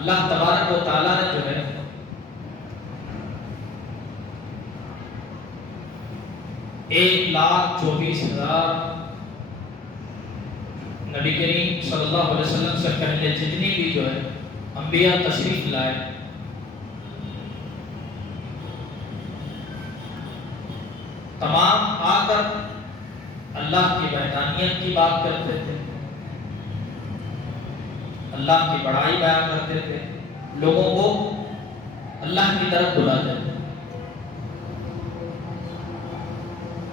اللہ تبارک و تعالیٰ نے جو ہے ایک لاکھ 24,000 نبی کریم صلی اللہ علیہ وسلم سے پہلے جتنی بھی جو ہے انبیاء تشریف لائے، تمام آ کر اللہ کی وحدانیت کی بات کرتے تھے، اللہ کی بڑائی بیان کرتے تھے، لوگوں کو اللہ کی طرف بلاتے تھے۔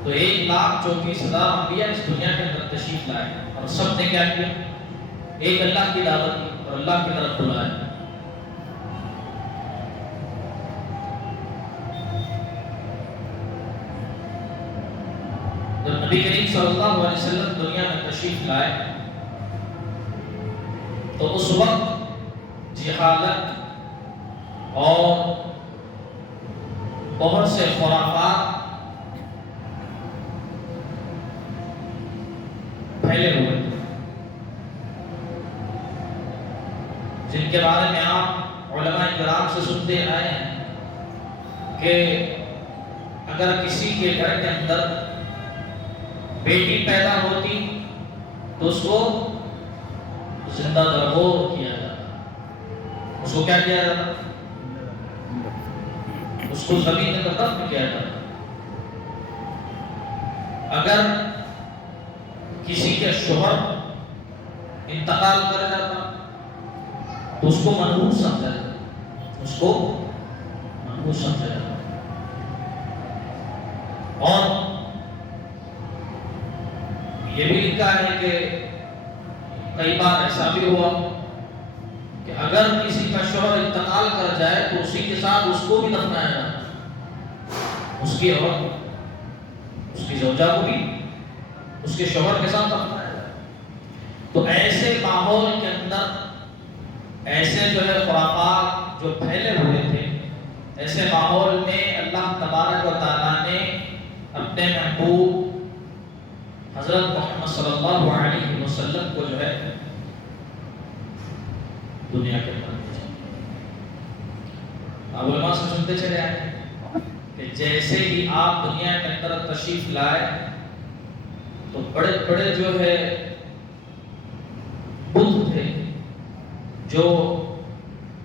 تو 1,24,000 انبیاء اس دنیا کے اندر تشریف لائے اور سب نے کیا کیا؟ ایک اللہ کی دعوت دی اور اللہ کی طرف بلایا۔ جب نبی کریم صلی اللہ علیہ وسلم دنیا میں تشریف لائے تو اس وقت جہالت اور بہت سے خرافات پھیلے ہوئے تھے، جن کے بارے میں آپ علماء کرام سے سنتے آئے ہیں کہ اگر کسی کے گھر کے اندر بیٹی پیدا ہوتی تو اس کو زندہ درگور کیا جاتا، اس کو کیا کیا جاتا؟ اس کو زمین میں دفن کیا جاتا۔ اگر کسی کے شوہر انتقال کر جاتا تو اس کو منحوس سمجھا جاتا، اس کو منحوس سمجھا جاتا۔ اور یہ بھی لکھا ہے کہ کئی بار ایسا بھی ہوا کہ اگر کسی کا شوہر انتقال کر جائے تو اسی کے ساتھ اس کو بھی دفنایا جاتا، اس کی عورت، اس کی زوجہ کو بھی اس کے شوہر کے ساتھ دفنایا جاتا۔ تو ایسے ماحول کے اندر ایسے جو ہے خرافات جو پھیلے ہوئے تھے، ایسے ماحول میں اللہ تبارک و تعالیٰ نے اپنے محبوب حضرت محمد صلی اللہ علیہ وسلم کو جو ہے دنیا کے اندر بھیجا۔ آپ علماء سے سنتے چلے آئے کہ جیسے ہی آپ دنیا کے اندر تشریف لائے تو بڑے بڑے جو ہے بت تھے جو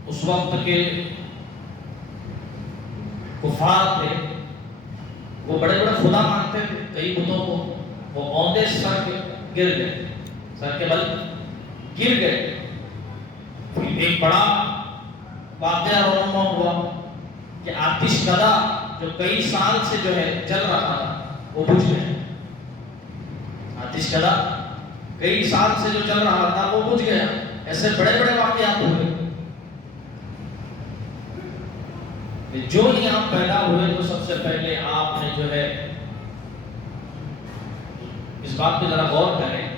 اس وقت کے کفار تھے، وہ بڑے بڑے خدا مانتے تھے۔ کئی بتوں کو وہ اوندے سر کے گر گئے، سر کے بل گر گئے۔ پھر ایک بڑا واقعہ رونما ہوا کہ آتش کدا جو کئی سال سے جو ہے جل رہا تھا وہ بجھ گیا۔ آتش کدا کئی سال سے جو چل رہا تھا وہ بجھ گیا۔ ایسے بڑے بڑے واقعات ہوئے۔ جو ہی آپ پیدا ہوئے تو سب سے پہلے آپ نے جو ہے اس بات پہ ذرا غور کریں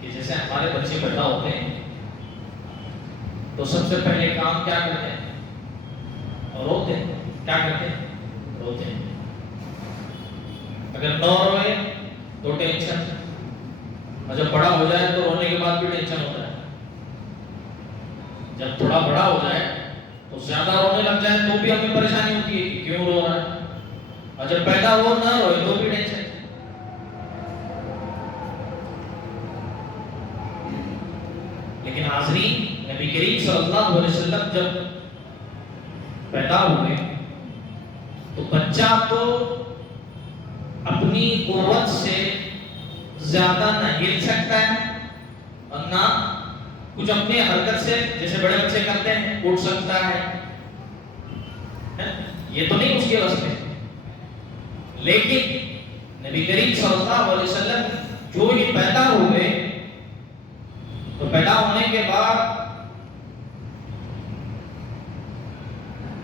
کہ جیسے ہمارے بچے پیدا ہوتے ہیں تو سب سے پہلے کام کیا کرتے ہیں؟ روتے ہیں۔ کیا کرتے ہیں؟ روتے ہیں۔ اگر نہ روئے تو ٹینشن، اور جب بڑا ہو جائے تو رونے کے بعد بھی ٹینشن ہوتا ہے۔ جب تھوڑا بڑا ہو جائے تو زیادہ رونے لگ جائے تو بھی ہمیں پریشانی ہوتی ہے کہ کیوں رو رہا ہے، اور جب پیدا ہو نہ روئے تو بھی ٹینشن۔ لیکن حاضرین، نبی کریم صلی اللہ علیہ وسلم جب پیدا ہوئے تو بچہ تو اپنی قوت سے زیادہ نہ ہل سکتا ہے اور نہ کچھ اپنی حرکت سے جیسے بڑے بچے کرتے ہیں اٹھ سکتا ہے، یہ تو نہیں اس کے واسطے۔ لیکن نبی کریم صلی اللہ علیہ وسلم جو یہ پیدا ہوئے تو پیدا ہونے کے بعد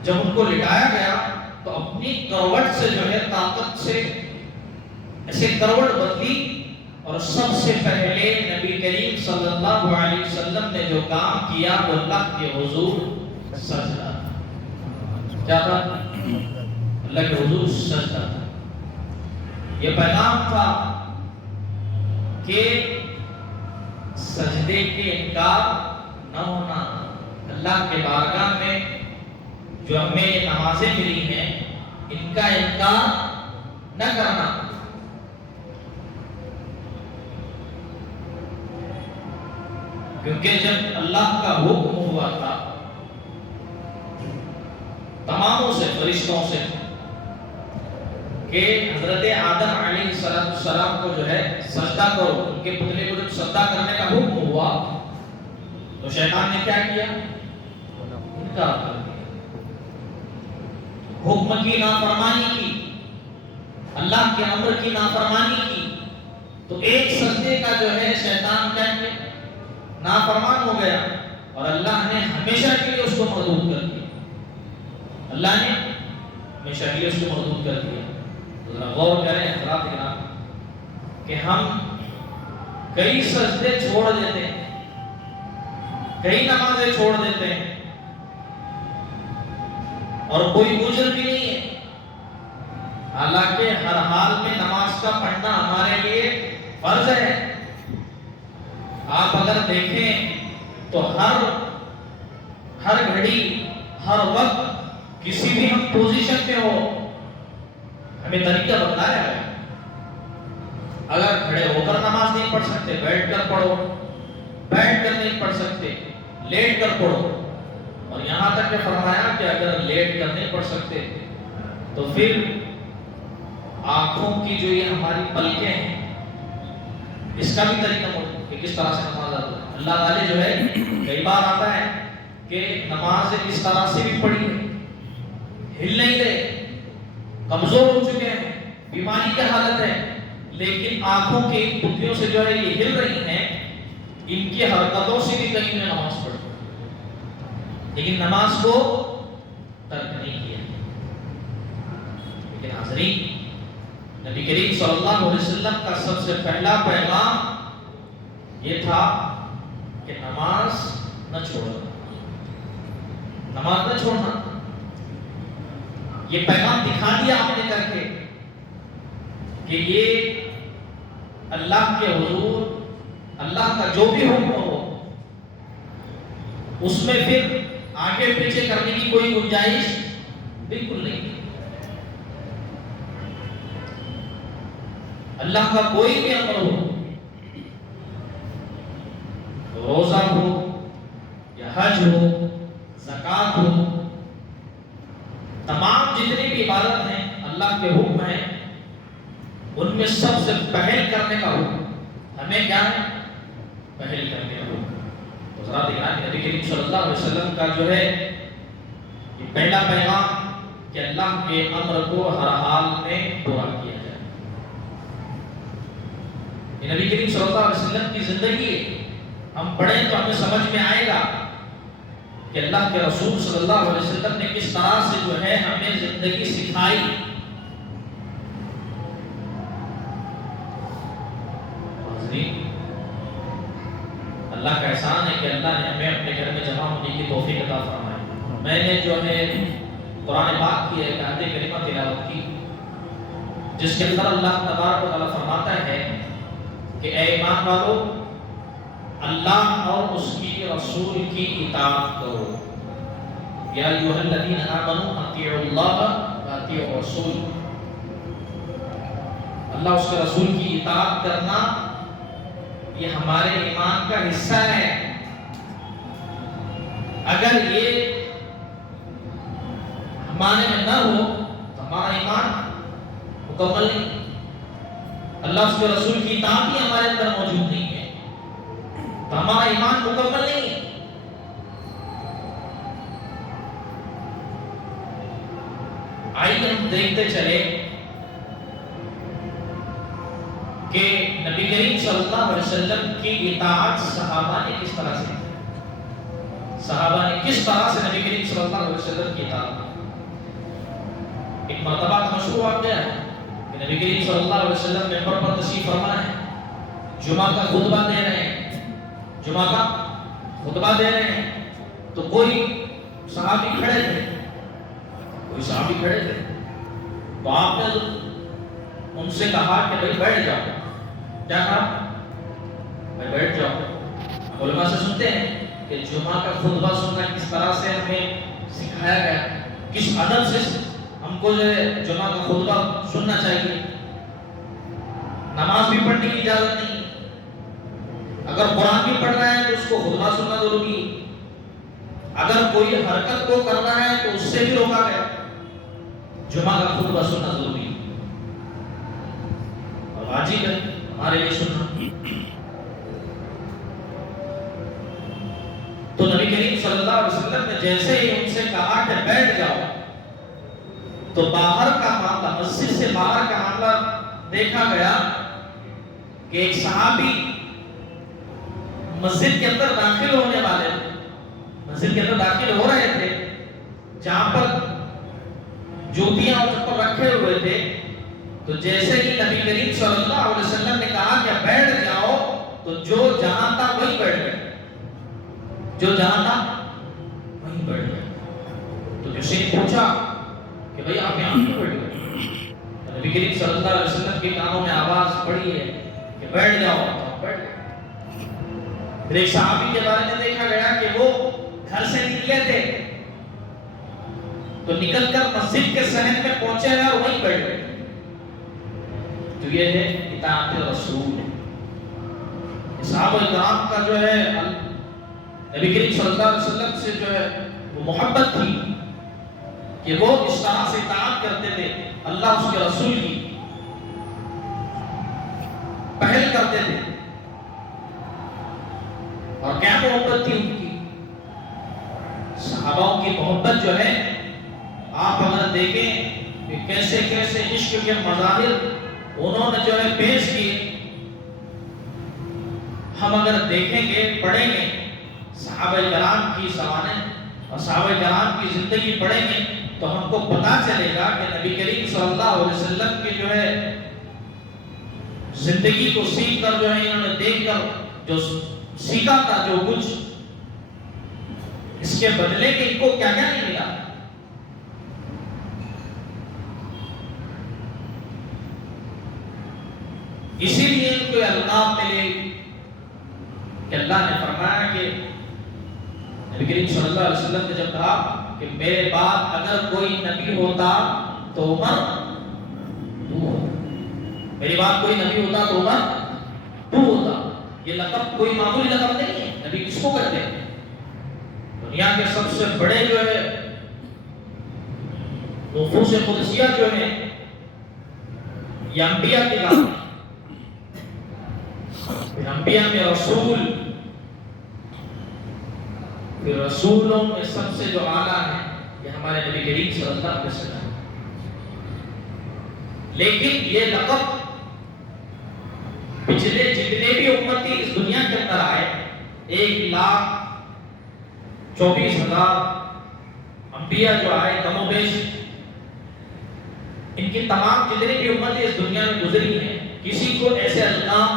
جب ان کو لٹایا گیا تو اپنی کروٹ سے جو ہے طاقت سے ایسے کروٹ بدلی، اور سب سے پہلے نبی کریم صلی اللہ علیہ وسلم نے جو کام کیا وہ اللہ کے حضور سجدہ تھا۔ کیا تھا؟ اللہ کے حضور سجدہ تھا۔ یہ پیغام تھا کہ سجدے کے انکار نہ ہونا، اللہ کے بارگاہ میں جو ہمیں یہ نمازیں ملی ہیں ان کا انکار نہ کرنا. کیونکہ جب اللہ کا حکم ہوا تھا تماموں سے، فرشتوں سے، کہ حضرت آدم علیہ السلام کو جو ہے سجدہ کرو، ان کے پتلے کو جب سجدہ کرنے کا حکم ہوا تو شیطان نے کیا کیا؟ انکار کر دیا، حکم کی نافرمانی کی، اللہ کے امر کی نافرمانی کی. تو ایک سجدے کا جو ہے شیطان کیا کیا؟ نافرمان ہو گیا، اور اللہ نے ہمیشہ کے لیے اس کو مردود کر دیا. اللہ نے ہمیشہ کے لیے اس کو مردود کر دیا. ذرا غور کریں حضرات کرام کہ ہم کئی سجدے چھوڑ دیتے ہیں، کئی نمازیں چھوڑ دیتے ہیں، اور کوئی اجر بھی نہیں ہے. حالانکہ ہر حال میں نماز کا پڑھنا ہمارے لیے فرض ہے. آپ اگر دیکھیں تو ہر گھڑی، ہر وقت، کسی بھی ہم پوزیشن پہ ہو، ہمیں طریقہ بتایا ہے. اگر کھڑے ہو کر نماز نہیں پڑھ سکتے، بیٹھ کر پڑھو، بیٹھ کر نہیں پڑھ سکتے، لیٹ کر پڑھو. اور یہاں تک کہ فرمایا کہ اگر لیٹ کر نہیں پڑھ سکتے تو پھر آنکھوں کی جو یہ ہماری پلکیں ہیں اس کا بھی طریقہ ہو کہ کس طرح سے نماز آتا ہے. اللہ تعالی جو ہے کئی بار آتا ہے کہ نماز اس طرح سے بھی پڑھی ہے، ہل نہیں رہے، کمزور ہو چکے ہیں، بیماری کی حالت ہے، لیکن آنکھوں کی پتلیوں سے جو ہے یہ ہل رہی ہیں، ان کی حرکتوں سے بھی کہیں نے نماز پڑھی، لیکن نماز کو ترک نہیں کیا. لیکن حاضرین، نبی کریم صلی اللہ علیہ وسلم کا سب سے پہلا پیغام یہ تھا کہ نماز نہ چھوڑنا، نماز نہ چھوڑنا. یہ پیغام دکھا دیا آپ نے کر کے کہ یہ اللہ کے حضور، اللہ کا جو بھی حکم ہو اس میں پھر آگے پیچھے کرنے کی کوئی گنجائش بالکل نہیں. اللہ کا کوئی بھی امر ہو، روزہ ہو یا حج ہو، زکوٰۃ ہو، تمام جتنی بھی عبادت ہیں، اللہ کے حکم ہیں، ان میں سب سے پہل کرنے کا حکم ہمیں کیا ہے؟ پہل کرنے کا حکم. تو ذرا دیکھنا کہ نبی کریم صلی اللہ علیہ وسلم کا جو ہے یہ پہلا پیغام کہ اللہ کے امر کو ہر حال میں پورا کیا جائے. یہ نبی کریم صلی اللہ علیہ وسلم کی زندگی ہم پڑھیں تو ہمیں سمجھ میں آئے گا کہ اللہ کے رسول صلی اللہ علیہ وسلم نے کس طرح سے جو ہے ہمیں زندگی سکھائی. اللہ کا احسان ہے کہ اللہ نے ہمیں اپنے گھر میں جمع ہونے کی توفیق عطا فرمائی. میں نے جو ہے قرآن پاک کی ایک آیت کریمہ تلاوت کی جس کے اندر اللہ تبارک و تعالیٰ فرماتا ہے کہ اے ایمان والو، اللہ اور اس کی رسول کی اطاعت کرو. یا ایھا الذین آمنوا اطیعوا اللہ و اطیعوا الرسول. اللہ اس کے رسول کی اطاعت کرنا یہ ہمارے ایمان کا حصہ ہے. اگر یہ ہمارے میں نہ ہو تو ہمارا ایمان مکمل نہیں. اللہ اس کے رسول کی اطاعت ہی ہمارے اندر موجود نہیں ہے تو ہمارا ایمان مکمل نہیں ہے. آئیے ہم دیکھتے چلے کہ نبی کریم صلی اللہ علیہ وسلم کی اطاعت صحابہ نے کس طرح سے نبی کریم صلی اللہ علیہ وسلم کی اطاعت. ایک مرتبہ کا مشہور واقعہ ہے کہ نبی کریم صلی اللہ علیہ وسلم منبر پر تشریف فرما ہے، جمعہ کا خطبہ دے رہے ہیں تو کوئی صحابی کھڑے تھے تو آپ نے ان سے کہا کہ بھائی بیٹھ جاؤ. کیا کہا؟ بھائی بیٹھ جاؤ. علماء سے سنتے ہیں کہ جمعہ کا خطبہ سننا کس طرح سے ہمیں سکھایا گیا، کس ادب سے ہم کو جو ہے جمعہ کا خطبہ سننا چاہیے۔ نماز بھی پڑھنے کی اجازت نہیں، اگر قرآن بھی پڑھ رہا ہے تو اس کو خطبہ سننا ضروری ہے، اگر کوئی حرکت کو کرنا ہے تو اس سے بھی روکا گیا، جمعہ کا خطبہ سننا ضروری ہے اور واجب ہے ہمارے لیے سننا۔ تو نبی کریم صلی اللہ علیہ وسلم نے جیسے ہی ان سے کہا کہ بیٹھ جاؤ، تو باہر کا معاملہ، مسجد سے باہر کا معاملہ دیکھا گیا کہ ایک صحابی مسجد کے اندر داخل ہونے والے تھے، مسجد کے اندر داخل ہو رہے تھے، جہاں پر جوتیاں اور چپل رکھے ہوئے تھے، تو جیسے ہی نبی کریم صلی اللہ علیہ وسلم نے کہا کہ بیٹھ جاؤ، تو جو جہاں تھا وہیں بیٹھ گئے، جو جہاں تھا وہیں بیٹھ گئے۔ تو کسی نے پوچھا کہ بھئی آپ یہاں کیوں بیٹھ گئے؟ نبی کریم صلی اللہ علیہ وسلم کے کانوں میں آواز پڑی ہے کہ بیٹھ جاؤ، بیٹھ گئے۔ پھر ایک صحابی کے بارے میں دیکھا گیا کہ وہ گھر سے نکلے تھے تو نکل کر مسجد کے صحن میں پہنچے ہیں اور وہیں بیٹھ گئے۔ تو یہ ہے اطاعت رسول۔ صحابہ کرام کا جو ہے نبی کریم صلی اللہ علیہ وسلم سے جو ہے وہ محبت تھی کہ وہ اس طرح سے اطاعت کرتے تھے، اللہ اس کے رسول کی پہل کرتے تھے، اور کیا محبت تھی ان کی، صحابہ کی محبت جو ہے آپ اگر دیکھیں کہ کیسے کیسے عشق کے مظاہر انہوں نے جو ہے پیش کیے، ہم اگر دیکھیں گے پڑھیں گے صحابہ کرام کی سوانح اور صحابہ کرام کی زندگی پڑھیں گے تو ہم کو پتا چلے گا کہ نبی کریم صلی اللہ علیہ وسلم کی جو ہے زندگی کو سیکھ کر جو ہے انہوں نے دیکھ کر جو سیکھا تھا جو کچھ، اس کے بدلے میں ان کو کیا کیا نہیں ملا۔ اسی لیے ان کو القاب ملے کہ اللہ نے فرمایا کہ نبی کریم صلی اللہ علیہ وسلم نے جب کہا کہ میرے بعد اگر کوئی نبی ہوتا تو عمر تو ہوتا، میری بعد کوئی نبی ہوتا تو عمر تو ہوتا۔ یہ لقب کوئی معمولی لقب نہیں ہے، نبی کس کو کہتے ہیں؟ دنیا کے سب سے بڑے جو ہے نفوس قدسیہ جو ہے یہ انبیاء کی بات ہے، انبیاء میں رسول، پھر رسولوں میں سب سے جو اعلیٰ ہے یہ ہمارے نبی کریم صلی اللہ علیہ وسلم۔ لیکن یہ لقب پچھلے جتنے بھی امتی اس دنیا کے اندر آئے 1,24,000 انبیاء جو آئے کم و بیش، ان کی تمام جتنے بھی امتی اس دنیا میں گزری ہیں کسی کو ایسے القاب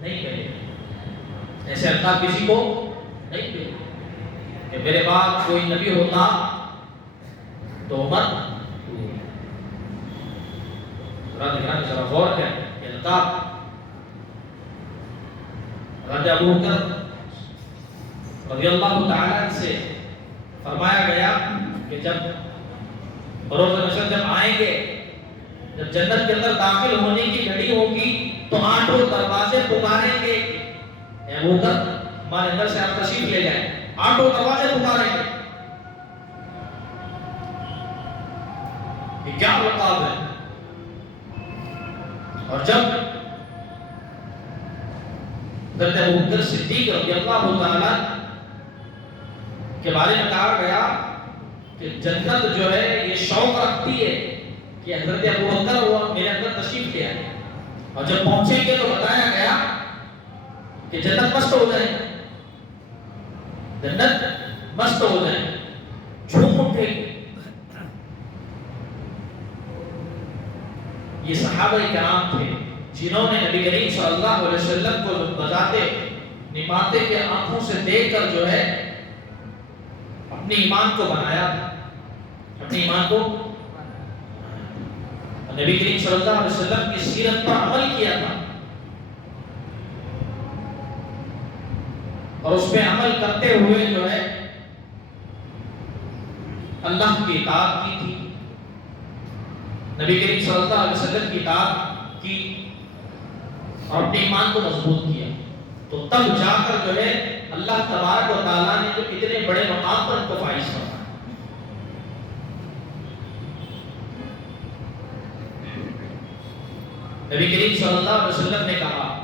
نہیں کہے، ایسے القاب کسی کو نہیں کہے کہ میرے بعد کوئی نبی ہوتا تو عمر۔ ذرا غور کریں کہ القاب حضرت ابو بکر رضی اللہ تعالی عنہ سے فرمایا گیا کہ جب بروز نشر جب آئیں گے، جب جنت کے اندر داخل ہونے کی گھڑی ہوگی تو 8 دروازے پکاریں گے، اے ابو بکر ہمارے اندر سے آپ تشریف لے جائیں، 8 دروازے پکاریں گے۔ یہ کیا لقب ہے؟ اور جب حضرت ابو بکر صدیق رضی اللہ تعالی کے بارے میں کہا گیا کہ جنت جو ہے یہ شوق رکھتی ہے کہ حضرت ابو بکر وہ میرے اندر تشریف لے آئے، اور جب پہنچیں گے تو بتایا گیا کہ جنت مست ہو جائے، جنت مست ہو جائے، جھوم اٹھے۔ یہ صحابہ کرام تھے جنہوں نے نبی کریم صلی اللہ علیہ وسلم کو بذات نماتے کے آنکھوں سے دیکھ کر جو ہے اپنے ایمان کو بنایا، اپنے ایمان کو نبی کریم صلی اللہ علیہ وسلم کی سیرت پر عمل کیا تھا، اور اس پہ عمل کرتے ہوئے جو ہے اللہ کی اطاعت کی تھی، نبی کریم صلی اللہ علیہ وسلم کی اطاعت کی اور اپنے ایمان کو مضبوط کیا، تو تب جا کر جو ہے اللہ تبارک و تعالیٰ نے جو اتنے بڑے مقام پر ان کو فائز فرمایا۔ نبی کریم صلی اللہ علیہ وسلم نے کہا،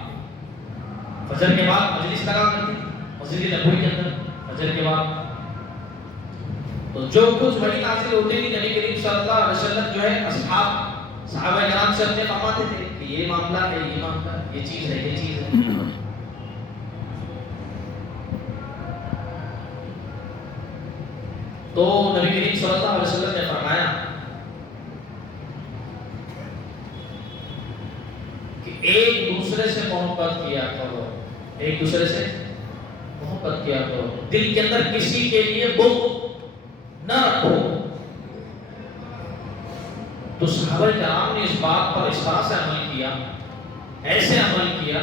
فجر کے بعد مجلس لگا کرتے مسجد نبوی کے اندر فجر کے بعد، تو جو کچھ وحی نازل ہوتے تھی نبی کریم صلی اللہ علیہ وسلم جو ہے صحابہ کرام سے اپنے فرماتے تھے کہ یہ معاملہ ہے، یہ معاملہ ہے، یہ چیز ہے، یہ چیز ہے۔ تو نبی کریم صلی اللہ علیہ وسلم نے فرمایا کہ ایک دوسرے سے محبت کیا کرو، ایک دوسرے سے محبت کیا کرو، دل کے اندر کسی کے لیے بغض نہ رکھو۔ تو صحابہ کرام نے اس بات پر اس طرح سے عمل کیا، ایسے عمل کیا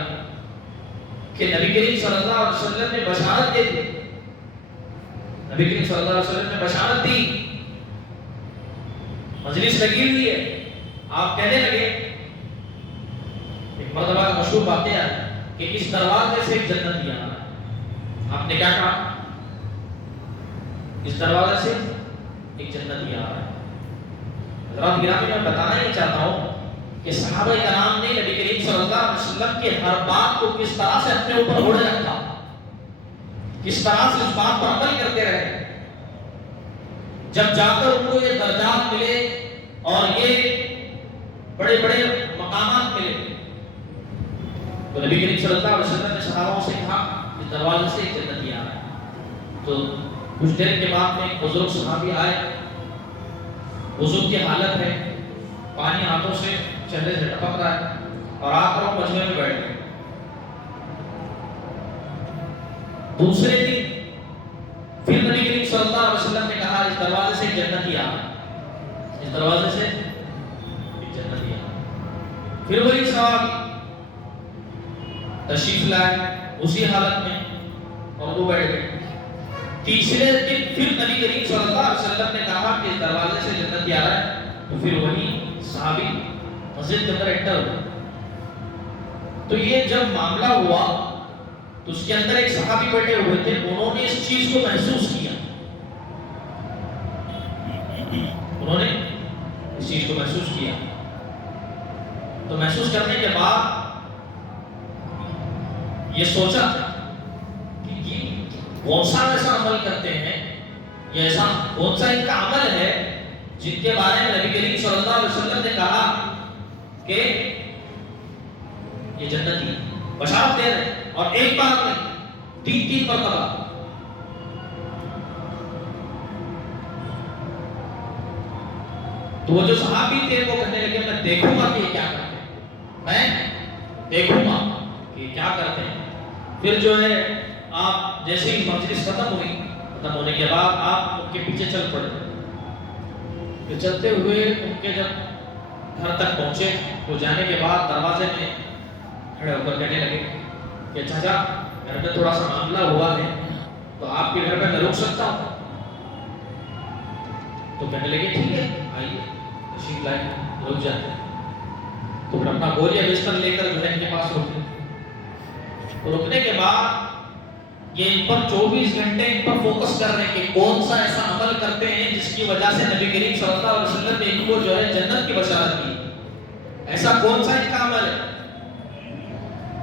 کہ نبی کریم صلی اللہ علیہ وسلم نے بشارت دے دی، نبی کریم صلی اللہ علیہ وسلم نے بشارت دی، مجلس لگی ہوئی ہے، آپ کہنے لگے، ایک مرتبہ کا مشہور واقعہ ہے کہ اس دروازے سے ایک جنتی آ رہا ہے، آپ نے کیا کہا؟ اس دروازے سے ایک جنتی آ رہا ہے۔ حضرات گرامی، میں بتانا ہی چاہتا ہوں کہ صحابہ کرام نے نبی کریم صلی اللہ علیہ وسلم کے ہر بات کو کس طرح سے اپنے اوپر اوڑھ رکھا، کس طرح سے اس بات پر عمل کرتے رہے، جب جا کر ان کو یہ درجات ملے اور یہ بڑے بڑے مقامات ملے، تو نبی کریم صلی اللہ علیہ وسلم نے صحابہ سے کہا اس دروازے سے ایک جنتی آ رہا ہے۔ تو کچھ دیر کے بعد میں ایک بزرگ صحابی آئے، وضو کی حالت ہے، پانی ہاتھوں سے چہرے سے ٹپک رہا ہے، اور آ کر وہ مجمع میں بیٹھ گئے۔ دوسرے دن پھر نبی کریم صلی اللہ علیہ وسلم نے کہا اس دروازے سے ایک جنتی آ رہا ہے، اس دروازے سے ایک جنتی آ رہا ہے۔ پھر وہی صحابی تشریف لائے اسی حالت میں اور وہ بیٹھ گئے۔ تیسرے دن پھر نبی کریم صلی اللہ علیہ وسلم نے کہا کہ اس دروازے سے جنت آ رہا ہے، تو پھر وہی صحابی مسجد کے اندر انٹر ہوئے۔ تو یہ جب معاملہ ہوا تو اس کے اندر ایک صحابی بیٹھے ہوئے تھے، انہوں نے اس چیز کو محسوس کیا، انہوں نے اس چیز کو محسوس کیا، تو محسوس کرنے کے بعد یہ سوچا کہ یہ کون سا ایسا عمل کرتے ہیں، یہ ایسا کون سا ان کا عمل ہے جن کے بارے میں نبی کریم صلی اللہ علیہ وسلم نے کہا کہ یہ جنتی بشارت دے رہے ہیں، اور ایک بار نہیں، تین مرتبہ۔ تو وہ جو صحابی تھے وہ کہنے لگے میں دیکھوں گا کہ یہ کیا کرتے ہیں، میں دیکھوں گا کہ یہ کیا کرتے ہیں۔ پھر جو ہے آپ جیسے ہی مجلس ختم ہونے کے بعد آپ ان کے پیچھے چل پڑے، پھر چلتے ہوئے ان کے جب گھر تک پہنچے تو جانے کے بعد دروازے میں کھڑے ہو کر کہنے لگے کہ چچا گھر میں تھوڑا سا معاملہ ہوا ہے، تو آپ کے گھر میں میں رک سکتا ہوں؟ تو کہنے لگے ٹھیک ہے آئیے تشریف لائے، رک جاتے ہیں۔ تو پھر اپنا بولیا بستر لے کر جو ہے ان کے پاس رکے، تو رکنے کے بعد یہ ان پر 24 گھنٹے ان پر فوکس کر رہے ہیں کہ کون سا ایسا عمل کرتے ہیں جس کی وجہ سے نبی کریم صلی اللہ علیہ وسلم نے ان کو جو ہے جنت کی بشارت کی، ایسا کون سا ان کا عمل ہے۔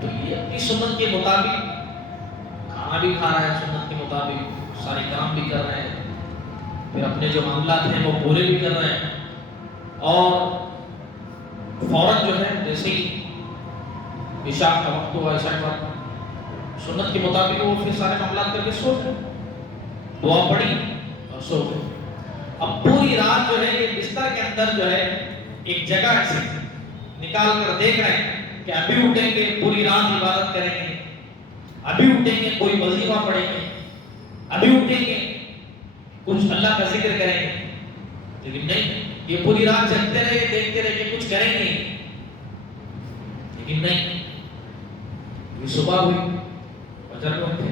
تو یہ اپنی سنت کے مطابق کھانا بھی کھا رہا ہے، سنت کے مطابق سارے کام بھی کر رہے ہیں، پھر اپنے جو معاملات ہیں وہ پورے بھی کر رہے ہیں، اور فوراً جو ہے جیسے ہی عشاء کا وقت ہوا، عشاء کا سنت کے مطابق وہ پھر سارے معاملات کر کے سو گئے، دعا پڑھی اور سو گئے۔ اب پوری رات جو ہے یہ بستر کے اندر جو ہے ایک جگہ سے نکال کر دیکھ رہے ہیں کہ ابھی اٹھیں گے پوری رات عبادت کریں گے، ابھی اٹھیں گے کوئی وظیفہ پڑھیں گے، ابھی اٹھیں گے کچھ اللہ کا ذکر کریں گے، لیکن نہیں، یہ پوری رات جگتے رہے دیکھتے رہے کہ کچھ کریں گے، لیکن نہیں۔ یہ صبح ہوئی، فجر میں اٹھے،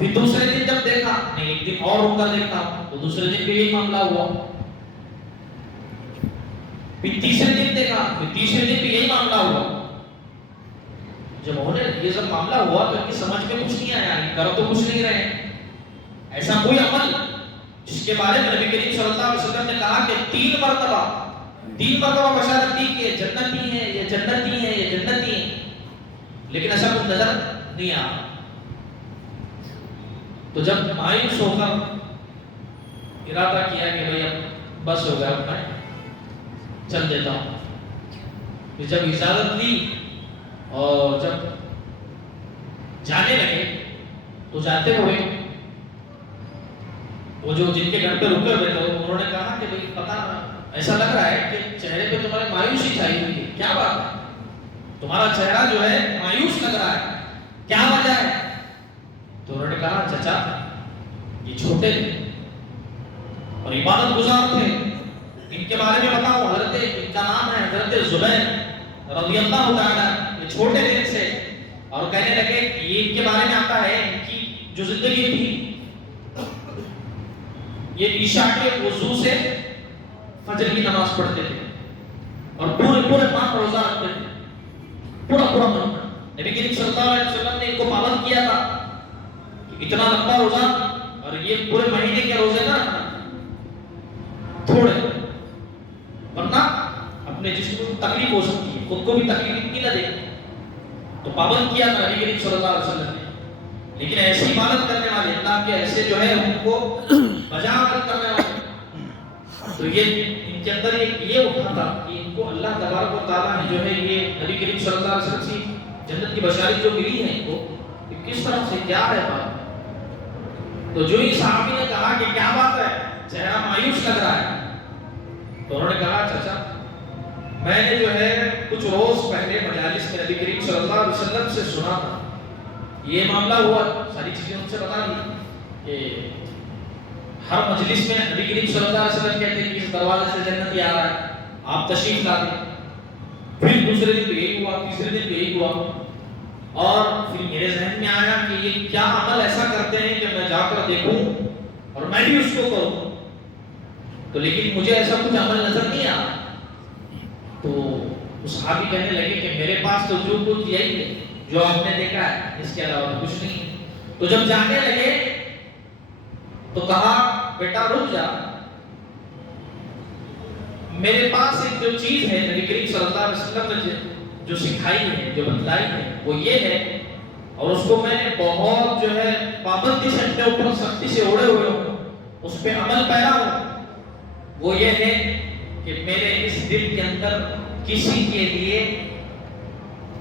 پھر دوسرے دن جب دیکھا نہیں ایک دن اور رک کر دیکھتا تو دوسرے دن بھی یہی معاملہ ہوا. پھر تیسرے دن دیکھا پھر تیسرے دن بھی یہی معاملہ ہوا. جب انہیں یہ سب معاملہ ہوا تو ان کی سمجھ میں کچھ نہیں آیا, کرو تو کچھ نہیں رہے. ایسا کوئی عمل جس کے بارے میں نبی کریم صلی اللہ علیہ وسلم نے کہا کہ 3 مرتبہ بشارت دی کہ جنتی ہے یہ جنتی ہے یہ جنتی ہے, لیکن ایسا کچھ نظر نہیں آیا. تو جب مایوس ہو کر ارادہ کیا کہ بھئی اب بس ہو گیا, اب میں چل دیتا ہوں. پھر جب اجازت لی اور جب جانے لگے تو جاتے ہوئے وہ جو جن کے گھر پہ رکے ہوئے تھے انہوں نے کہا کہ بھئی پتہ ایسا لگ رہا ہے کہ چہرے پہ تمہارے مایوسی چھائی ہوئی ہے, کیا بات ہے, تمہارا چہرہ جو ہے مایوس لگ رہا ہے, کیا وجہ ہے؟ تو انہوں نے کہا چچا یہ چھوٹے تھے اور عبادت گزار تھے, ان کے بارے میں بتاؤ. حضرت ان کا نام ہے حضرت زبیر رضی اللہ تعالی, یہ چھوٹے دن سے, اور کہنے لگے کہ یہ ان کے بارے میں آتا ہے ان کی جو زندگی تھی یہ عشاء کے وضو سے فجر کی نماز پڑھتے تھے اور پورے ماہ روزہ رکھتے تھے, پورا ماہ. نبی کریم صلی اللہ علیہ وسلم نے ان کو پابند کیا تھا کہ اتنا لمبا روزہ, اور یہ پورے مہینے کے روزے نہ رکھنا تھوڑے, ورنہ اپنے جسم کو تکلیف ہو سکتی ہے, خود کو بھی تکلیف اتنی نہ دے. تو پابند کیا تھا نبی کریم صلی اللہ علیہ وسلم نے. لیکن ایسی عبادت کرنے والے اللہ کے ایسے جو ہے ان کو بجا کرنے والے, تو یہ ان کے اندر یہ اٹھا تھا کہ ان کو اللہ تبارک و تعالیٰ نے جو ہے یہ نبی کریم صلی اللہ علیہ وسلم سے جنت کی بشارت جو ملی ہے ان کو کس طرح سے کیا ہے بات. تو جو ہی صحابی نے کہا کہ کیا بات ہے, چہرہ مایوس لگ رہا ہے, تو انہوں نے کہا چچا میں نے جو ہے کچھ روز پہلے مجالس میں نبی کریم صلی اللہ علیہ وسلم سے سنا تھا, یہ معاملہ ہوا, ساری چیزیں ان سے بتا دی کہ ہر مجلس میں نبی کریم صلی اللہ علیہ وسلم کہتے ہیں کہ اس دروازے سے جنتی آ رہا ہے, آپ تشریف لا دیں. پھر دوسرے دن بھی یہی ہوا, تیسرے دن بھی یہی ہوا, اور پھر میرے ذہن میں آیا کہ یہ کیا عمل ایسا کرتے ہیں کہ میں جا کر دیکھوں اور میں بھی اس کو کروں. تو لیکن مجھے ایسا کچھ عمل نظر نہیں آیا. تو صحابی کہنے لگے کہ میرے پاس تو جو کچھ یہی ہے جو آپ نے دیکھا ہے, اس کے علاوہ کچھ نہیں. تو جب جانے لگے تو کہا بیٹا رک جا, میرے پاس ایک جو چیز ہے نبی کریم صلی اللہ علیہ وسلم نے جو سکھائی ہے جو بتلائی ہے وہ یہ ہے, اور اس کو میں نے بہت جو ہے پابندی سے اپنے اوپر سختی سے اوڑے ہوئے ہوں, اس پہ عمل پیرا ہوں. وہ یہ ہے کہ میرے اس دل کے اندر کسی کے لیے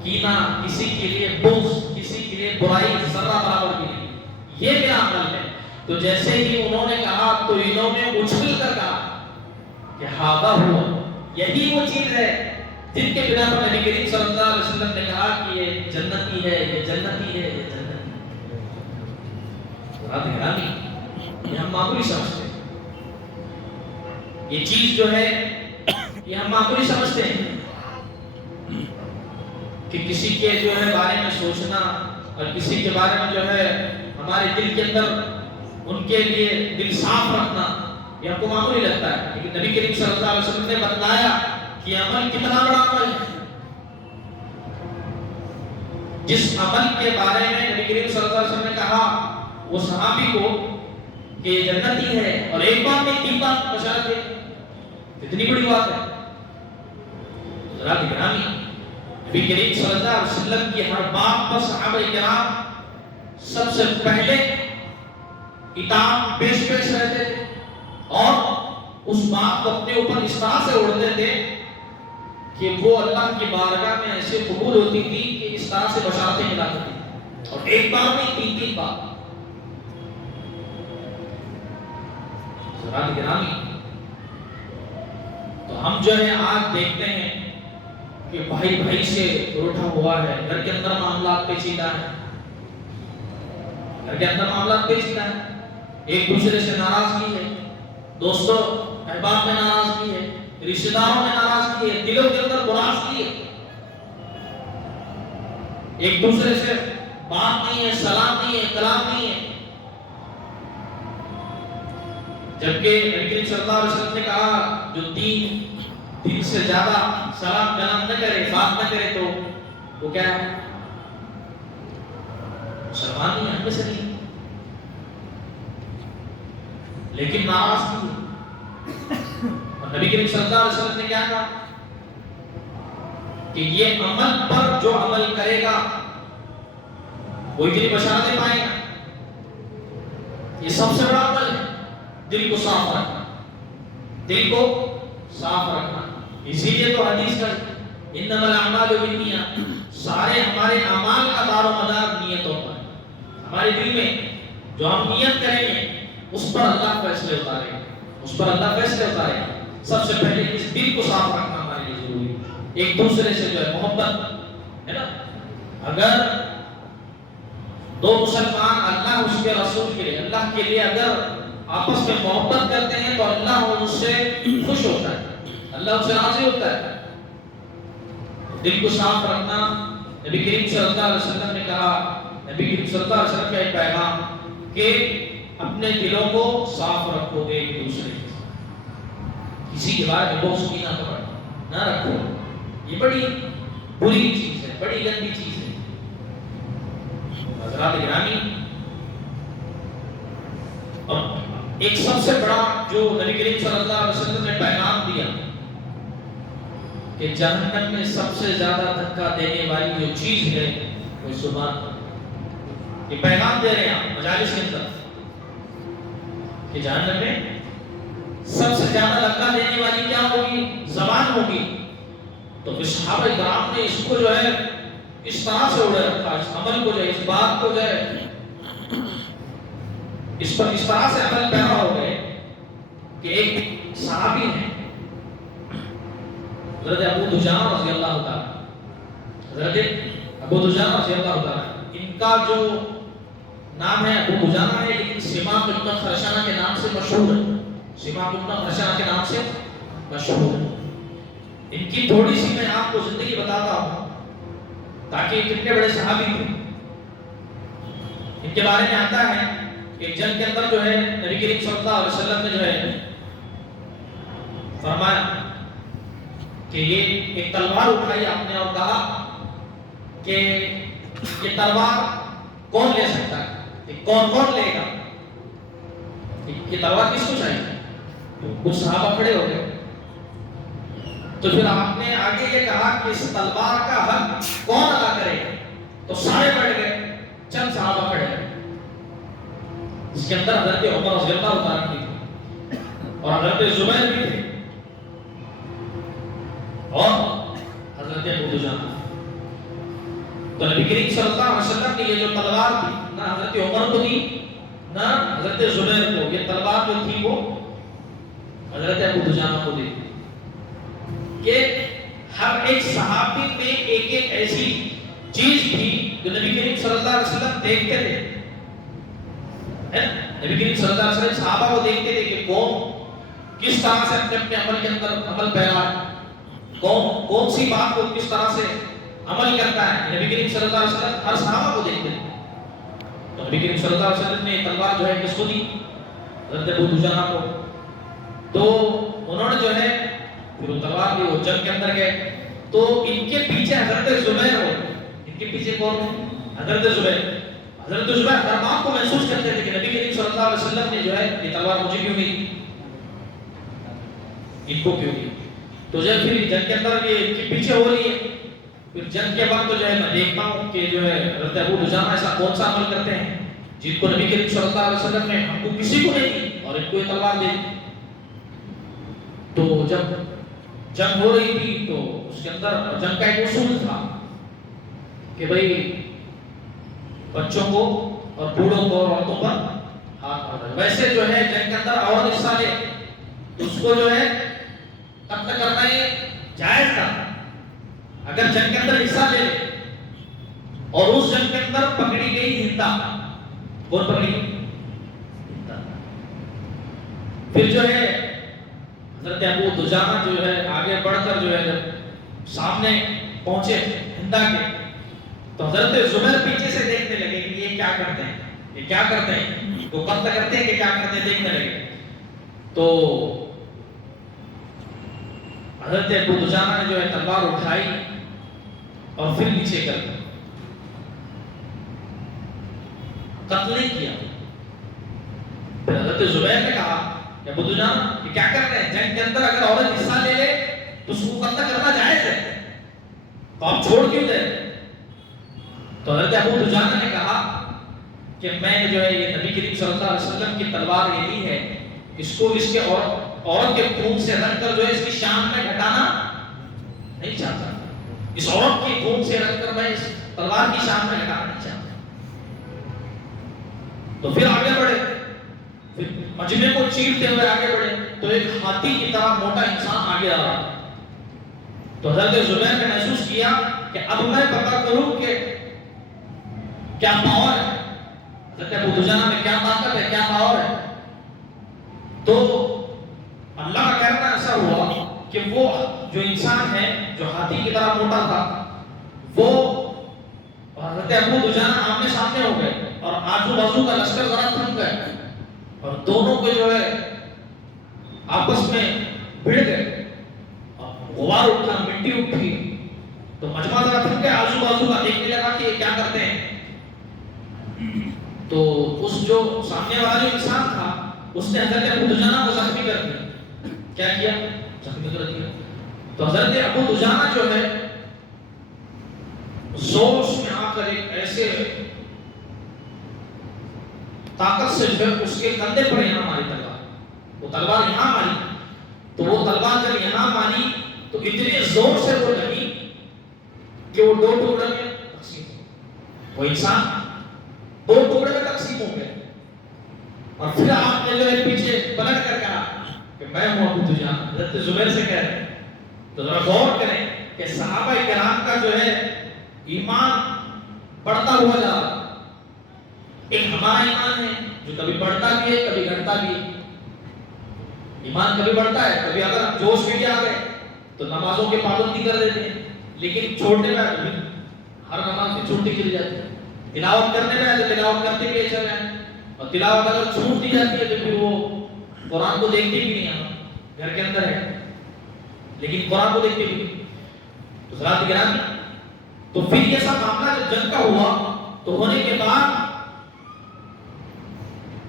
کینہ, کسی کے لیے بغض, کسی کے لیے برائی ذرہ برابر بھی نہیں, یہ میرا عمل ہے. تو جیسے ہی انہوں نے کہا تو انہوں نے اچھل کر کہا کہ ہاذا ہوا, یہی وہ چیز ہے جن کے بنا پر نبی کریم صلی اللہ علیہ وسلم نے کہا کہ یہ جنتی ہے یہ جنتی ہے یہ جنتی ہے. یہ ہم معمولی سمجھتے ہیں, یہ چیز جو ہے یہ ہم معمولی سمجھتے ہیں کہ کسی کے جو ہے بارے میں سوچنا اور کسی کے بارے میں جو ہے ہمارے دل کے اندر ان کے لیے دل صاف رکھنا یہ ہم کو معمولی لگتا ہے. لیکن نبی کریم صلی اللہ علیہ وسلم نے بتلایا کہ عمل کتنا بڑا عمل ہے. جس عمل کے بارے میں نبی کریم صلی اللہ علیہ وسلم نے کہا وہ صحابی کو کہ یہ جنتی ہے, اور ایک بات نہیں 3 بار بشارت دے, اتنی بڑی بات ہے. حضرات گرامی, نبی کریم صلی اللہ علیہ وسلم کی ہر بات پر صحابہ کرام سب سے پہلے اطاعت پیش رہتے تھے, اور اس بات کو اپنے اوپر اس طرح سے اوڑھتے تھے کہ وہ اللہ کی بارگاہ میں ایسے قبول ہوتی تھی کہ اس طرح سے بشارتیں ملاتی تھی, اور ایک بار نہیں 3 بار. حضرات گرامی, تو ہم جو ہے آج دیکھتے ہیں کہ بھائی سے روٹھا ہوا ہے, گھر کے اندر معاملات پیچیدہ ہیں, گھر کے اندر معاملات پیچیدہ ہیں, ایک دوسرے سے ناراضگی ہے, دوستوں احباب میں ناراضگی ہے, رشتہ داروں میں ناراضگی ہے, دلوں کے اندر براسگی ہے, ایک دوسرے سے بات نہیں ہے, سلام نہیں ہے, کلام نہیں ہے, جبکہ نبی کریم صلی اللہ علیہ وسلم نے کہا جو 3 دن سے زیادہ سلام کلام نہ کرے، بات نہ کرے، تو وہ کیا ہے؟ مسلمان نہیں، ہم میں سے نہیں، لیکن ناراض نہیں۔ اور نبی کریم صلی اللہ علیہ وسلم نے کیا کہا کہ یہ عمل پر جو عمل کرے گا وہ اتنی بشارتیں پائے گا۔ یہ سب سے بڑا عمل ہے، دل کو صاف رکھنا، دل کو صاف رکھنا۔ اسی لیے تو حدیث کا انما الاعمال بالنیات، سارے ہمارے اعمال کا دار و مدار نیتوں پر ہے۔ ہمارے دل میں جو ہم نیت کریں گے اس پر اللہ فیصلے اتارے گا، اس پر اللہ فیصلے اتارے گا۔ سب سے پہلے اس دل کو صاف رکھنا ہمارے لیے ضروری ہے۔ ایک دوسرے سے جو ہے محبت ہے نا، اگر دو مسلمان اللہ اس کے رسول کے لیے، اللہ کے لیے اگر آپس میں محبت کرتے ہیں تو اللہ اس سے خوش ہوتا ہے، اللہ اس سے راضی ہوتا ہے۔ دل کو صاف رکھنا، نبی کریم صلی اللہ علیہ وسلم نے کہا، نبی کریم صلی اللہ علیہ وسلم کا ایک پیغام کہ اپنے دلوں کو صاف رکھو گے ایک دوسرے سے، کسی کے بارے میں بغض کی نہ رکھو۔ یہ بڑی بری چیز ہے، بڑی گندی چیز ہے۔ حضرات گرامی، اور ایک سب سے بڑا جو نبی کریم صلی اللہ علیہ وسلم نے پیغام دیا کہ جہنم میں سب سے زیادہ دھکا دینے والی جو چیز ہے وہ زبان، یہ پیغام دے رہے ہیں آپ مجالس کے اندر کہ جہنم میں سب سے زیادہ دھکا دینے والی کیا ہوگی؟ زبان ہوگی۔ تو پھر صحابہ کرام نے اس کو جو ہے اس طرح سے اڑے رکھا، اس عمل کو جو ہے، اس بات کو جو ہے اس پر اس طرح سے عمل پیرا ہو گئے کہ ایک صحابی ہیں حضرت ابو دجانہ رضی اللہ تعالی، حضرت ابو دجانہ رضی اللہ تعالی، ان کا جو نام ہے ابو دجانہ ہے، لیکن سماک بن خرشانہ کے نام سے مشہور ہے، سماک بن خرشانہ کے نام سے مشہور ہے۔ ان کی تھوڑی سی میں آپ کو زندگی بتاتا ہوں تاکہ کتنے بڑے صحابی تھے۔ ان کے بارے میں آتا ہے کہ جنگ کے اندر جو ہے نبی کریم صلی اللہ علیہ وسلم نے جو ہے فرمایا کہ یہ ایک تلوار اٹھائی آپ نے اور کہا کہ یہ تلوار کون لے سکتا ہے، کون لے گا، یہ تلوار کس کو چاہیے؟ تو کچھ صحابہ کھڑے ہو گئے۔ تو پھر آپ نے آگے یہ کہا کہ اس تلوار کا حق کون ادا کرے گا؟ تو سارے بیٹھ گئے، چند صحابہ کھڑے ہیں، اس کے اندر حضرت عمر رضی اللہ تعالیٰ عنہ تھے اور حضرت زبیر بھی تھے اور حضرت ابو دجانہ۔ تو نبی کریم صلی اللہ علیہ وسلم نے یہ جو تلوار تھی نہ حضرت عمر کو دی نہ حضرت زبیر کو، یہ تلوار جو تھی وہ حضرت ابو دجانہ کو دی کہ ہر ایک صحابی میں ایک ایک ایسی چیز تھی جو نبی کریم صلی اللہ علیہ وسلم دیکھتے تھے۔ نبی کریم صلی اللہ علیہ وسلم صحابہ کو دیکھتے تھے کہ کون کس طرح سے اپنے اپنے عمل کے اندر عمل پیرا ہے، کون سی بات کو کس طرح سے عمل کرتا ہے۔ نبی کریم صلی اللہ علیہ وسلم ہر صحابہ کو دیکھتے تھے۔ تو نبی کریم صلی اللہ علیہ وسلم نے تلوار جو ہے کس کو دی؟ حضرت ابو دجانہ کو۔ تو انہوں نے جو ہے پھر وہ تلوار بھی وہ جنگ کے اندر گئے، تو ان کے پیچھے حضرت زبیر ہو، ان کے پیچھے کون ہے؟ حضرت زبیر۔ حضرت زبیر ہر بات کو محسوس کرتے تھے کہ نبی کریم صلی اللہ علیہ وسلم نے جو ہے یہ تلوار مجھے کیوں دی، ان کو کیوں دی؟ تو جب پھر جنگ کے اندر یہ ان کے پیچھے ہو رہی ہے، پھر جنگ کے بعد تو جو ہے میں دیکھتا ہوں کہ جو ہے حضرت ابو دجانہ ایسا کون سا عمل کرتے ہیں جن کو نبی کریم صلی اللہ علیہ وسلم نے ہم کو کسی کو نہیں دی اور ان کو یہ تلوار دے دی۔ تو جب جنگ ہو رہی تھی تو اس کے اندر جنگ کا ایک اصول تھا کہ بھئی بچوں کو اور بوڑھوں کو اور عورتوں پر ہاتھ پڑتا ہے۔ ویسے جو ہے جنگ کے اندر عورت حصہ لے تو اس کو جو ہے قتل کرنا یہ جائز تھا۔ اگر جنگ کے اندر حصہ لے اور اس جنگ کے اندر پکڑی گئی ہندا، کون پکڑی گئی؟ ہندا۔ پھر جو ہے حضرت ابو دجانہ جو ہے آگے بڑھ کر جو ہے جب سامنے پہنچے ہندا کے، تو حضرت زبیر پیچھے سے دیکھنے لگے کہ یہ کیا کرتے ہیں، یہ کیا کرتے ہیں، وہ قتل کرتے ہیں کہ کیا کرتے ہیں، دیکھنے لگے۔ تو حضرت ابو دجانہ نے جو ہے تلوار اٹھائی اور پھر نیچے کر دی، قتل نہیں کیا۔ پھر حضرت زبیر نے کہا کہ ابو دجانہ یہ کیا کر رہے ہیں؟ جنگ کے اندر اگر عورت حصہ لے لے تو اس کو قتل کرنا جائز ہے، تو آپ چھوڑ کیوں دیں؟ تو حضرت ابو دجانہ نے کہا کہ میں نے جو ہے یہ نبی کریم صلی اللہ علیہ وسلم کی تلوار یہ لی ہے، اس کو اس کے عورت کے خون سے رنگ کر جو ہے اس کی شان میں گھٹانا نہیں چاہتا، اس عورت کے خون سے رنگ کر میں اس تلوار کی شان میں گھٹانا نہیں چاہتا۔ تو پھر آگے بڑھے، پھر مجمع کو چیرتے ہوئے آگے بڑھے تو ایک ہاتھی کی طرح موٹا انسان آگے آ رہا۔ تو حضرت زبیر نے محسوس کیا کہ اب میں پتہ کروں کہ کیا پاور ہے، حضرت ابو دجانہ میں کیا طاقت ہے، کیا پاور ہے۔ تو اللہ کا کہنا ایسا ہوا کہ وہ جو انسان ہے جو ہاتھی کی طرح موٹا تھا وہ حضرت ابو دجانہ آمنے سامنے ہو گئے اور آجو بازو کا لشکر ذرا تھم گئے اور دونوں کو جو ہے آپس میں بھڑ گئے، غبار اٹھا، مٹی اٹھی، تو مجمع ذرا تھم گئے، آجو بازو کا دیکھنے لگا کہ یہ کیا کرتے ہیں۔ تو اس جو سامنے والا جو انسان تھا اس نے حضرت ابو دجانہ کو زخمی کر دیا۔ کیا کیا؟ زخمی کر دیا۔ تو حضرت ابو دجانہ جو ہے زور میں آ کر ایک ایسے طاقت سے جو ہے اس کے کندھے پر یہاں ماری تلوار، وہ تلوار یہاں ماری، تو وہ تلوار جب یہاں ماری تو اتنے زور سے وہ لگی کہ وہ دو ٹکڑے میں تقسیم ہو گئے، وہ انسان دو ٹکڑے میں تقسیم ہو گئے۔ اور پھر آپ نے جو ہے پیچھے پلٹ کر کہا کہ میں ہوں ابو دجانہ، حضرت زبیر سے کہہ رہے ہیں۔ تو ذرا غور کریں کہ صحابہ کرام کا جو ہے ایمان بڑھتا ہوا جا رہا، ایک ہمارا ایمان ہے جو کبھی بڑھتا بھی ہے کبھی گھٹتا بھی ہے۔ ایمان کبھی بڑھتا ہے، کبھی اگر ہم جوش میں بھی آ گئے تو نمازوں کی پابندی کر دیتے ہیں، لیکن چھوڑنے میں ہر نماز کی چھوٹی چلی جاتی ہے، تلاوت کرنے میں تو تلاوت کرتے بھی چل رہے ہیں، اور تلاوت اگر چھوٹ دی جاتی ہے تو پھر وہ قرآن کو دیکھتے بھی نہیں، ہم گھر کے اندر ہے لیکن قرآن کو دیکھتے بھی نہیں۔ تو حضرات گرامی، تو پھر یہ سب معاملہ جب جنگ کا ہوا تو ہونے کے بعد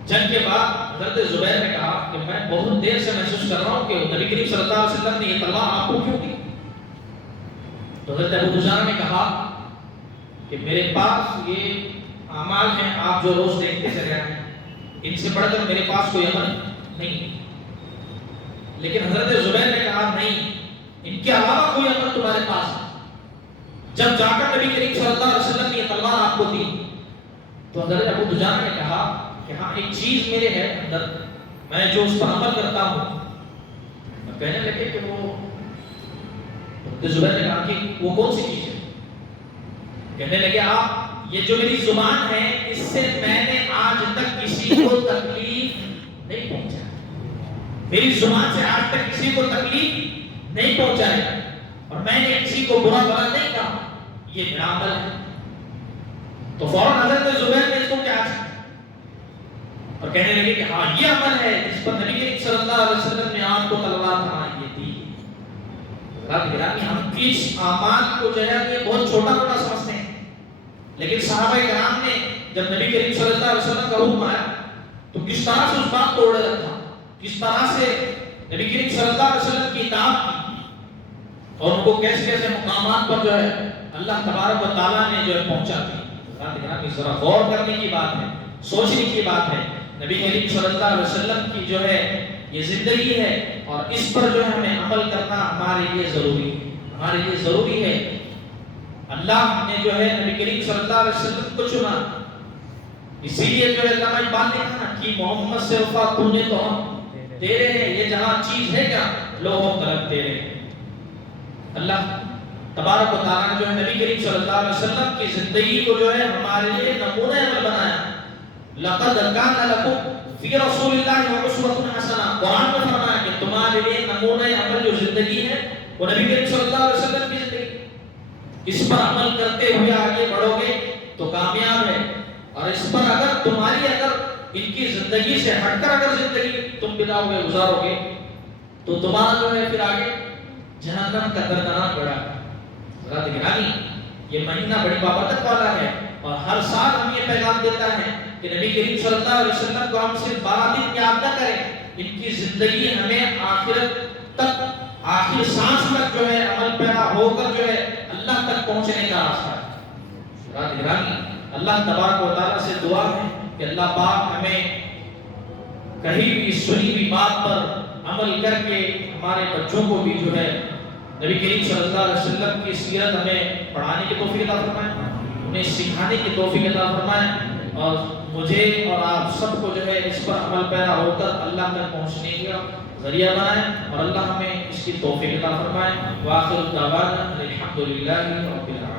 جنگ کے بعد حضرت زبیر نے کہا کہ میں بہت دیر سے محسوس کر رہا ہوں کہ نبی کریم صلی اللہ علیہ وسلم نے یہ تلوار آپ کو کیوں دی؟ تو حضرت ابو دجانہ نے کہا کہ میرے پاس یہ اعمال ہیں آپ جو روز دیکھتے چلے آئے ہیں، ان سے بڑھ کر میرے پاس کوئی عمل نہیں۔ لیکن حضرت زبیر نے کہا نہیں، ان کے علاوہ کوئی عمل تمہارے پاس ہے۔ جب جا کر نبی کریم صلی اللہ علیہ وسلم نے یہ تلوار آپ کو دی تو حضرت ابو دجانہ نے کہا کہ ہاں ایک چیز میرے ہے اندر، میں جو اس پر عمل کرتا ہوں۔ میں کہنے لگے کہ وہ حضرت زبیر نے کہا کہ وہ کون سی چیز ہے؟ کہنے لگے آپ یہ جو میری زبان ہے اس سے میں نے آج تک کسی کو تکلیف نہیں پہنچائی، میری زبان سے آج تک کسی کو تکلیف نہیں پہنچائی اور میں نے کسی کو برا بھلا نہیں کہا، یہ میرا عمل ہے۔ تو فوراً حضرت زبیر نے اس کو کیا اور کہنے لگے کہ ہاں یہ عمل ہے جس پر نبی کریم صلی اللہ علیہ وسلم نے آپ کو تلوار تھمائی تھی۔ ہم اس اعمال کو جو ہے یہ بہت چھوٹا موٹا سمجھتے ہیں، لیکن صحابہ کرام نے جب نبی کریم صلی اللہ علیہ وسلم کا حکم آیا تو کس طرح سے اس بات کو اوڑے رکھا، کس طرح سے نبی کریم صلی اللہ علیہ وسلم کی اطاعت کی اور ان کو کیسے کیسے مقامات پر جو ہے اللہ تبارک و تعالیٰ نے جو ہے پہنچا دی۔ ذرا غور کرنے کی بات ہے، سوچنے کی بات ہے۔ نبی کریم صلی اللہ علیہ وسلم کی جو ہے یہ زندگی ہے اور اس پر جو ہے ہمیں عمل کرنا ہمارے لیے ضروری ہے، ہمارے لیے ضروری ہے۔ اللہ نے جو ہے نبی کریم صلی اللہ علیہ وسلم کو چنا، اسی لیے جو ہے اللہ نے بات کہا کہ محمد سے وفا تو نے تو ہم تیرے ہیں، یہ جہاں چیز ہے کیا لوہو قلم تیرے۔ اللہ تبارک و تعالیٰ نے جو ہے نبی کریم صلی اللہ علیہ وسلم کی زندگی کو جو ہے ہمارے لیے نمونہ عمل بنایا۔ لقد کان لکم فی رسول اللہ اسوۃ حسنہ، قرآن میں فرمایا کہ تمہارے لیے نمونہ عمل جو زندگی ہے وہ نبی کریم صلی اللہ علیہ وسلم کی زندگی، اس پر عمل کرتے ہوئے آگے بڑھو گے تو کامیاب ہے، اور اس پر اگر ان کی زندگی سے ہٹ کر اگر زندگی تم بتاؤ گے گزارو گے تو تمہارا جو ہے پھر آگے جہنم کا دردناک گڑھا ذرا نگرانی. یہ مہینہ بڑی بابرکت والا ہے اور ہر سال ہم یہ پیغام دیتا ہے کہ نبی کریم صلی اللہ علیہ وسلم کو ہم صرف 12 دن یاد نہ کریں, ان کی زندگی ہمیں آخرت تک, آخر سانس تک جو ہے عمل پیرا ہو کر جو ہے اللہ تک پہنچنے کا راستہ ہے. ذرا نگرانی. اللہ تبارک و تعالیٰ سے دعا ہے کہ اللہ پاک ہمیں کہیں بھی سنی ہوئی بات پر عمل کر کے ہمارے بچوں کو بھی جو ہے نبی کریم صلی اللہ علیہ وسلم کی سیرت ہمیں پڑھانے کی توفیق عطا فرمائے, انہیں سکھانے کی توفیق عطا فرمائے, اور مجھے اور آپ سب کو جو ہے اس پر عمل پیرا ہو کر اللہ تک پہنچنے کا ذریعہ بنائے, اور اللہ ہمیں اس کی توفیق عطا فرمائے. وآخر دعوانا الحمدللہ رب العالمین.